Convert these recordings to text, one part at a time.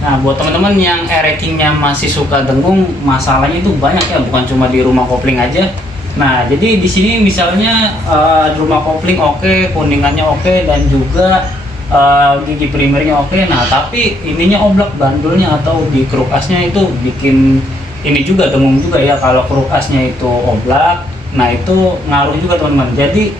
Nah, buat teman-teman yang rackingnya masih suka dengung, masalahnya itu banyak ya, bukan cuma di rumah kopling aja. Nah, jadi di sini misalnya di rumah kopling oke, kuningannya oke, dan juga gigi primernya oke. Nah, tapi ininya oblak bandulnya atau di kruk asnya itu bikin ini juga dengung juga ya. Kalau kruk asnya itu oblak, nah itu ngaruh juga teman-teman. Jadi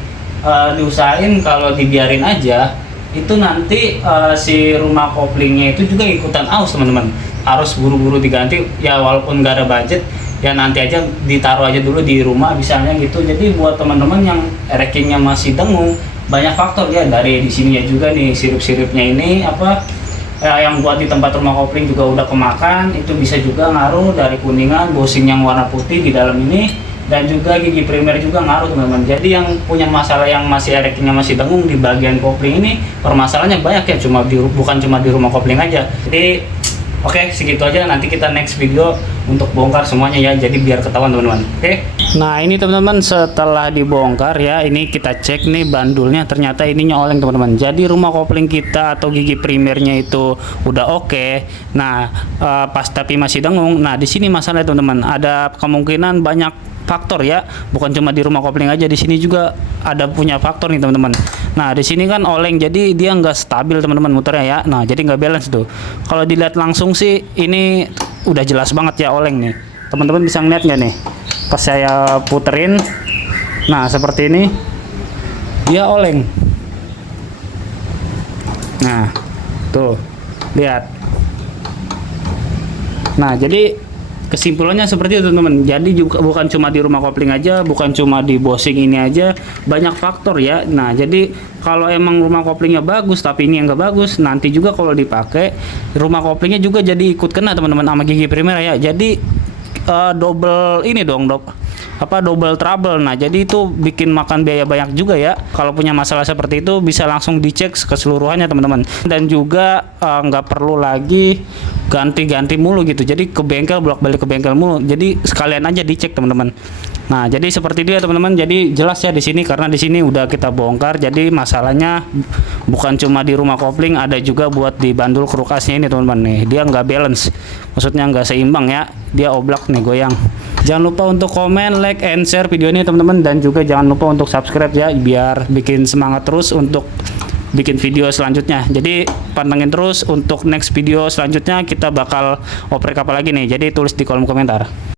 diusahain kalau dibiarin aja itu nanti si rumah koplingnya itu juga ikutan aus teman-teman, harus buru-buru diganti ya, walaupun nggak ada budget ya nanti aja ditaruh aja dulu di rumah misalnya gitu. Jadi buat teman-teman yang rackingnya masih dengung, banyak faktor ya, dari di sininya juga nih sirip-siripnya ini apa yang buat di tempat rumah kopling juga udah kemakan, itu bisa juga ngaruh. Dari kuningan, bosing yang warna putih di dalam ini, dan juga gigi primer juga ngaruh teman-teman. Jadi yang punya masalah yang masih rackingnya masih dengung di bagian kopling ini, permasalahannya banyak ya, bukan cuma di rumah kopling aja. Jadi oke, segitu aja, nanti kita next video untuk bongkar semuanya ya, jadi biar ketahuan teman-teman. Oke. Nah ini teman-teman, setelah dibongkar ya, ini kita cek nih bandulnya, ternyata ininya oleng teman-teman. Jadi rumah kopling kita atau gigi primernya itu udah oke. Nah pas tapi masih dengung. Nah di sini masalahnya teman-teman, ada kemungkinan banyak faktor ya, bukan cuma di rumah kopling aja, di sini juga ada punya faktor nih teman-teman. Nah di sini kan oleng, jadi dia nggak stabil teman-teman muternya ya. Nah jadi nggak balance tuh. Kalau dilihat langsung sih ini udah jelas banget ya oleng nih. Teman-teman bisa ngeliat nggak nih? Pas saya puterin, nah seperti ini dia oleng. Nah tuh lihat. Nah jadi kesimpulannya seperti itu teman-teman. Jadi juga bukan cuma di rumah kopling aja, bukan cuma di bosing ini aja, banyak faktor ya. Nah jadi kalau emang rumah koplingnya bagus tapi ini yang nggak bagus, nanti juga kalau dipakai rumah koplingnya juga jadi ikut kena teman-teman sama gigi primer ya. Jadi double ini dong double trouble. Nah jadi itu bikin makan biaya banyak juga ya. Kalau punya masalah seperti itu bisa langsung dicek keseluruhannya teman-teman, dan juga nggak perlu lagi ganti-ganti mulu gitu. Jadi ke bengkel, bolak-balik ke bengkel mulu. Jadi sekalian aja dicek teman-teman. Nah jadi seperti itu ya teman-teman. Jadi jelas ya di sini, karena di sini udah kita bongkar. Jadi masalahnya bukan cuma di rumah kopling, ada juga buat di bandul kruk asnya ini teman-teman. Nih dia nggak balance, maksudnya nggak seimbang ya, dia oblak nih, goyang. Jangan lupa untuk komen, like, and share video ini teman-teman, dan juga jangan lupa untuk subscribe ya, biar bikin semangat terus untuk bikin video selanjutnya. Jadi pantengin terus untuk next video selanjutnya, kita bakal oprek apa lagi nih, jadi tulis di kolom komentar.